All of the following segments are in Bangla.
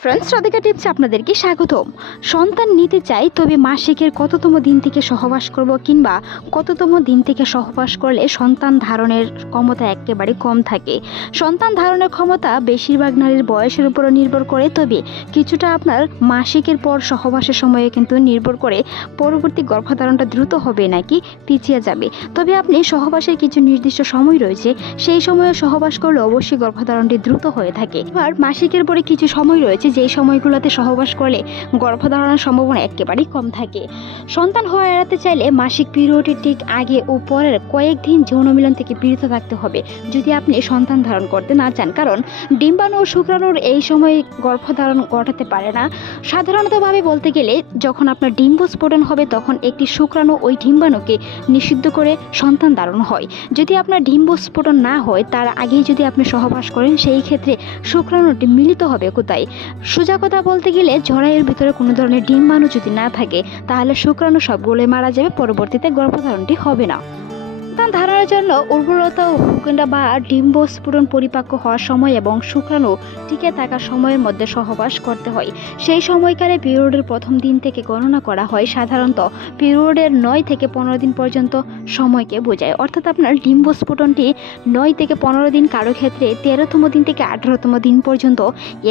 ফ্রেন্ডস, রাধিকা টিপসে আপনাদেরকে স্বাগতম। সন্তান নিতে চাই, তবে মাসিকের কততম দিন থেকে সহবাস করব কিংবা কততম দিন থেকে সহবাস করলে সন্তান ধারণের ক্ষমতা একেবারে কম থাকে। সন্তান ধারণের ক্ষমতা বেশিরভাগ নারীর বয়সের উপরও নির্ভর করে, তবে কিছুটা আপনার মাসিকের পর সহবাসের সময়ে কিন্তু নির্ভর করে পরবর্তী গর্ভধারণটা দ্রুত হবে নাকি পিছিয়ে যাবে। তবে আপনি সহবাসের কিছু নির্দিষ্ট সময় রয়েছে, সেই সময়ে সহবাস করলে অবশ্যই গর্ভধারণটি দ্রুত হয়ে থাকে। এবার মাসিকের পরে কিছু সময় রয়েছে যেই সময়গুলোতে সহবাস করলে গর্ভধারণের সম্ভাবনা একেবারেই কম থাকে। সন্তান হওয়া এড়াতে চাইলে মাসিক পিরিয়ডের ঠিক আগে ও পরের কয়েকদিন যৌন মিলন থেকে বিরত থাকতে হবে যদি আপনি সন্তান ধারণ করতে না চান, কারণ ডিম্বাণু ও শুক্রাণুর এই সময় গর্ভধারণ ঘটাতে পারে না। সাধারণতভাবে বলতে গেলে যখন আপনার ডিম্ব স্ফোটন হবে তখন একটি শুক্রাণু ওই ডিম্বাণুকে নিষিদ্ধ করে সন্তান ধারণ হয়। যদি আপনার ডিম্ব স্ফোটন না হয় তার আগেই যদি আপনি সহবাস করেন, সেই ক্ষেত্রে শুক্রাণুটি মিলিত হবে কোথায়? সোজা কথা বলতে গেলে জরায়ুর ভিতরে কোনো ধরনের ডিম্বাণু যদি না থাকে তাহলে শুক্রাণু সবগুলোই মারা যাবে, পরবর্তীতে গর্ভধারণটি হবে না। সন্তান ধারণের জন্য উর্বরতা ও ভূকেন্দ্র বা ডিম্ব স্ফুটন পরিপাক্ব হওয়ার সময় এবং শুক্রাণু টিকে থাকার সময়ের মধ্যে সহবাস করতে হয়। সেই সময়কালে পিরিয়ডের প্রথম দিন থেকে গণনা করা হয়। সাধারণত পিরিয়ডের 9 থেকে 15 দিন পর্যন্ত সময়কে বোঝায়, অর্থাৎ আপনার ডিম্ব স্ফুটনটি 9 থেকে 15 দিন, কারো ক্ষেত্রে 13তম দিন থেকে 18তম দিন পর্যন্ত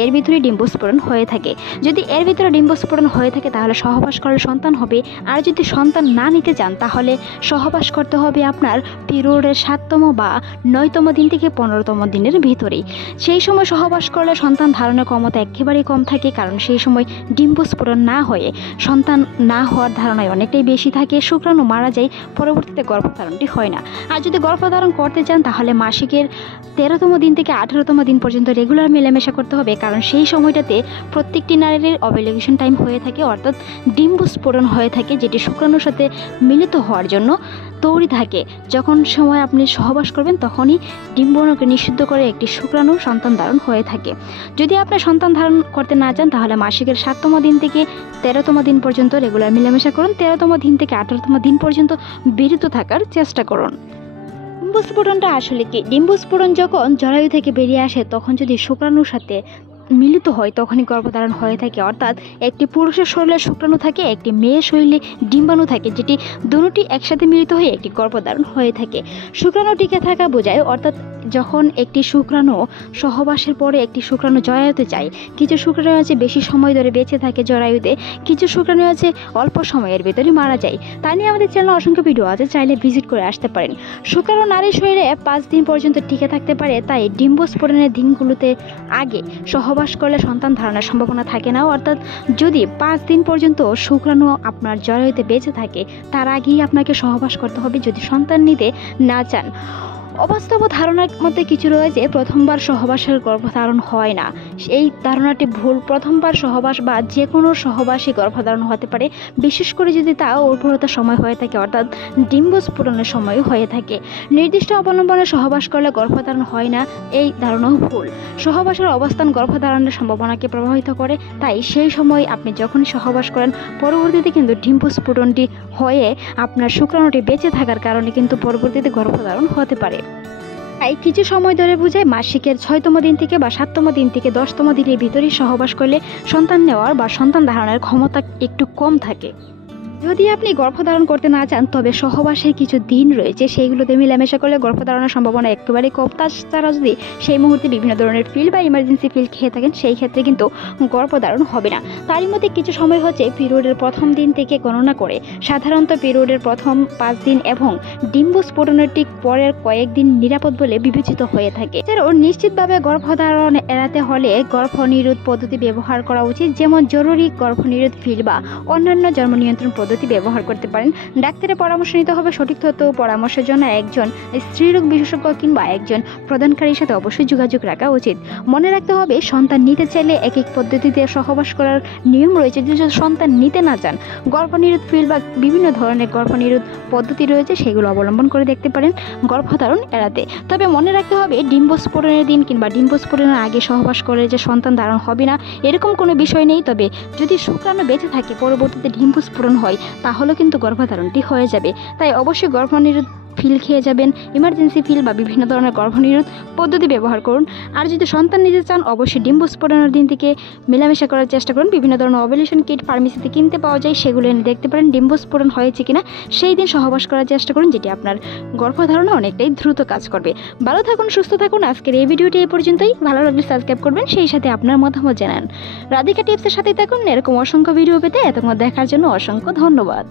এর ভিতরে ডিম্ব স্ফুটন হয়ে থাকে। যদি এর ভিতরে ডিম্ব স্ফুটন হয়ে থাকে তাহলে সহবাস করলে সন্তান হবে। আর যদি সন্তান না নিতে চান তাহলে সহবাস করতে হবে আপনার পিরিয়ডের 7তম বা 9তম দিন থেকে 15তম দিনের ভিতরেই। সেই সময় সহবাস করলে সন্তান ধারণের ক্ষমতা একেবারেই কম থাকে, কারণ সেই সময় ডিম্ব স্ফোটন না হয়ে সন্তান না হওয়ার ধারণায় অনেকটাই বেশি থাকে, শুক্রাণু মারা যায়, পরবর্তীতে গর্ভধারণটি হয় না। আর যদি গর্ভধারণ করতে চান তাহলে মাসিকের 13তম দিন থেকে 18তম দিন পর্যন্ত রেগুলার মেলামেশা করতে হবে, কারণ সেই সময়টাতে প্রত্যেকটি নারীর ওভুলেশন টাইম হয়ে থাকে, অর্থাৎ ডিম্ব স্ফোটন হয়ে থাকে, যেটি শুক্রাণুর সাথে মিলিত হওয়ার জন্য তৈরি থাকে। যখন সময় আপনি সহবাস করবেন তখনই ডিম্বাণুকে নিষিদ্ধ করে একটি শুক্রাণু সন্তান ধারণ হয়ে থাকে। যদি আপনি সন্তান ধারণ করতে না চান তাহলে মাসিকের 7তম দিন থেকে 13তম দিন পর্যন্ত রেগুলার মেলামেশা করুন, 13তম দিন থেকে 18তম দিন পর্যন্ত বিরত থাকার চেষ্টা করুন। ডিম্ব স্ফোটনটা আসলে কি? ডিম্ব স্ফোটন যখন জরায়ু থেকে বেরিয়ে আসে তখন যদি শুক্রাণুর সাথে মিলিত হয় তখনই গর্ভধারণ হয়ে থাকে, অর্থাৎ একটি পুরুষের শরীরে শুক্রাণু থাকে, একটি মেয়ের শরীরে ডিম্বাণু থাকে, যেটি দুটি একসাথে মিলিত হয়ে একটি গর্ভধারণ হয়ে থাকে। শুক্রাণু টিকে থাকা বোঝায়, অর্থাৎ যখন একটি শুক্রাণু সহবাসের পরে একটি শুক্রাণু জরায়ুতে যায়, কিছু শুক্রাণু আছে বেশি সময় ধরে বেঁচে থাকে জরায়ুতে, কিছু শুক্রাণু আছে অল্প সময়ের ভেতরে মারা যায়। তাই নিয়ে আমাদের চ্যানেলে অসংখ্য ভিডিও আছে, চাইলে ভিজিট করে আসতে পারেন। শুক্রাণু নারীর শরীরে 5 দিন পর্যন্ত টিকে থাকতে পারে, তাই ডিম্ব স্ফোটনের দিনগুলোতে আগে সহবাস করলে সন্তান ধারণের সম্ভাবনা থাকে না। অর্থাৎ যদি 5 দিন পর্যন্ত শুক্রাণু আপনার জরায়ুতে বেঁচে থাকে তার আগেই আপনাকে সহবাস করতে হবে যদি সন্তান নিতে না চান। অবাস্তব ধারণার মধ্যে কিছু রয়েছে প্রথমবার সহবাসের গর্ভধারণ হয় না, এই ধারণাটি ভুল। প্রথমবার সহবাস বা যে কোনো সহবাসই গর্ভধারণ হতে পারে, বিশেষ করে যদি তা উর্বরতার সময় হয়ে থাকে, অর্থাৎ ডিম্ব স্ফুটনের সময় হয়ে থাকে। নির্দিষ্ট অবলম্বনে সহবাস করলে গর্ভধারণ হয় না, এই ধারণাও ভুল। সহবাসের অবস্থান গর্ভধারণের সম্ভাবনাকে প্রভাবিত করে, তাই সেই সময় আপনি যখনই সহবাস করেন পরবর্তীতে কিন্তু ডিম্ব স্ফুটনটি হয়ে আপনার শুক্রাণুটি বেঁচে থাকার কারণে কিন্তু পরবর্তীতে গর্ভধারণ হতে পারে। তাই কিছু সময় ধরে বোঝায় মাসিকের 6তম দিন থেকে বা 7তম দিন থেকে 10তম দিনের ভিতরেই সহবাস করলে সন্তান নেওয়ার বা সন্তান ধারণের ক্ষমতা একটু কম থাকে। যদি আপনি গর্ভধারণ করতে না চান তবে সহবাসের কিছু দিন রয়েছে, সেইগুলোতে মিলামেশা করলে গর্ভধারণের সম্ভাবনা একেবারে কম। তাছাড়া যদি সেই মুহূর্তে বিভিন্ন ধরনের পিল বা ইমার্জেন্সি পিল খেয়ে থাকেন সেই ক্ষেত্রে কিন্তু গর্ভধারণ হবে না। তারই মধ্যে কিছু সময় হচ্ছে পিরিয়ডের প্রথম দিন থেকে গণনা করে, সাধারণত পিরিয়ডের প্রথম 5 দিন এবং ডিম্ব স্ফোটনের ঠিক পরের কয়েকদিন নিরাপদ বলে বিবেচিত হয়ে থাকে। এছাড়াও নিশ্চিতভাবে গর্ভধারণ এড়াতে হলে গর্ভনিরোধ পদ্ধতি ব্যবহার করা উচিত, যেমন জরুরি গর্ভনিরোধ পিল বা অন্যান্য জন্ম নিয়ন্ত্রণ পদ্ধতি ব্যবহার করতে পারেন। ডাক্তারের পরামর্শ নিতে হবে। সঠিক তথ্য ও পরামর্শের জন্য একজন স্ত্রীরোগ বিশেষজ্ঞ কিংবা একজন প্রদানকারীর সাথে অবশ্যই যোগাযোগ রাখা উচিত। মনে রাখতে হবে সন্তান নিতে চাইলে এক এক পদ্ধতিতে সহবাস করার নিয়ম রয়েছে। যদি সন্তান নিতে না চান গর্ভনিরোধ পিল বা বিভিন্ন ধরনের গর্ভনিরোধ পদ্ধতি রয়েছে, সেগুলো অবলম্বন করে দেখতে পারেন গর্ভধারণ এড়াতে। তবে মনে রাখতে হবে ডিম্ব স্ফোটনের দিন কিংবা ডিম্ব স্ফোটনের আগে সহবাস করে যে সন্তান ধারণ হবে না এরকম কোনো বিষয় নেই। তবে যদি শুক্রাণু বেঁচে থাকে পরবর্তীতে ডিম্ব স্ফোটন হয় তাহলে কিন্তু গর্ভধারণটি হয়ে যাবে। তাই অবশ্যই গর্ভনিরোধ ফিল খেয়ে যাবেন, ইমার্জেন্সি ফিল বা বিভিন্ন ধরনের গর্ভনিরোধ পদ্ধতি ব্যবহার করুন। আর যদি সন্তান নিতে চান অবশ্যই ডিম্ব স্ফোটনের দিন থেকে মেলামেশা করার চেষ্টা করুন। বিভিন্ন ধরনের ওভুলেশন কিট ফার্মেসিতে কিনতে পাওয়া যায়, সেগুলো এনে দেখতে পারেন ডিম্ব স্ফোটন হয়েছে কিনা। সেই দিন সহবাস করার চেষ্টা করুন, যেটি আপনার গর্ভধারণে অনেকটাই দ্রুত কাজ করবে। ভালো থাকুন, সুস্থ থাকুন। আজকের এই ভিডিওটি এই পর্যন্তই। ভালো লাগলে সাবস্ক্রাইব করবেন, সেই সাথে আপনার মতামত জানান। রাধিকা টিপসের সাথে থাকুন। এরকম অসংখ্য ভিডিও পেতে এতক্ষণ দেখার জন্য অসংখ্য ধন্যবাদ।